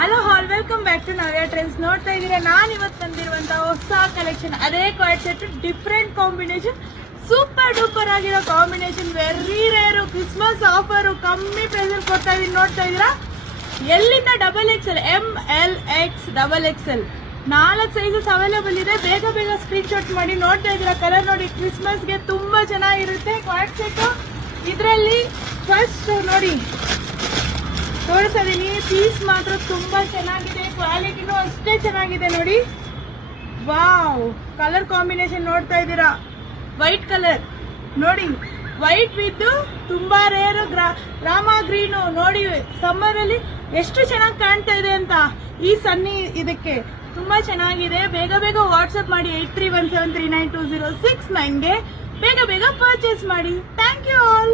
Hello all, welcome back to Navya trends. ನೋಡ್ತಾ ಇದ್ದೀರಾ, ನಾನು ಇವತ್ತು ತಂದಿರುವಂತಹ ಹೊಸ ಕಲೆಕ್ಷನ್. ಅದೇ quad set, different combination, super duper ಆಗಿರೋ combination, very rare, Christmas offer, ಕಮ್ಮಿ ಪ್ರೈಸ್ ಅಲ್ಲಿ ಕೊಡ್ತಾ ಇದೀನಿ. ನೋಡ್ತಾ ಇದ್ದೀರಾ, ಎಲ್ಲಿಂದ XXL, ML X XXL 4 sizes available ಇದೆ. ಬೇಗ ಬೇಗ ಸ್ಕ್ರೀನ್ ಶಾಟ್ ಮಾಡಿ. ನೋಡ್ತಾ ಇದ್ದೀರಾ, ಕಲರ್ ನೋಡಿ, ಕ್ರಿಸ್ಮಸ್ಗೆ ತುಂಬಾ ಚೆನ್ನಾಗಿರುತ್ತೆ ಕ್ವಾಡ್ ಸೆಟ್. ಇದರಲ್ಲಿ ಫಸ್ಟ್ ನೋಡಿ ತೋರಿಸಿದೀನಿ, ಪೀಸ್ ಮಾತ್ರ ತುಂಬಾ ಚೆನ್ನಾಗಿದೆ, ಕ್ವಾಲಿಟಿನೂ ಅಷ್ಟೇ ಚೆನ್ನಾಗಿದೆ. ನೋಡಿ, ವಾವ್, ಕಲರ್ ಕಾಂಬಿನೇಷನ್ ನೋಡ್ತಾ ಇದ್ದೀರಾ, ವೈಟ್ ಕಲರ್ ನೋಡಿ, ವೈಟ್ ವಿತ್ ತುಂಬಾ ರೇರ್ ರಾಮಾ ಗ್ರೀನು. ನೋಡಿ, ಸಮ್ಮರ್ ಅಲ್ಲಿ ಎಷ್ಟು ಚೆನ್ನಾಗಿ ಕಾಣ್ತಾ ಇದೆ ಅಂತ. ಈ ಸನ್ನಿ ಇದಕ್ಕೆ ತುಂಬಾ ಚೆನ್ನಾಗಿದೆ. ಬೇಗ ಬೇಗ ವಾಟ್ಸ್ಆಪ್ ಮಾಡಿ 8317392069 ಗೆ ಬೇಗ ಬೇಗ ಪರ್ಚೇಸ್ ಮಾಡಿ. Thank you all.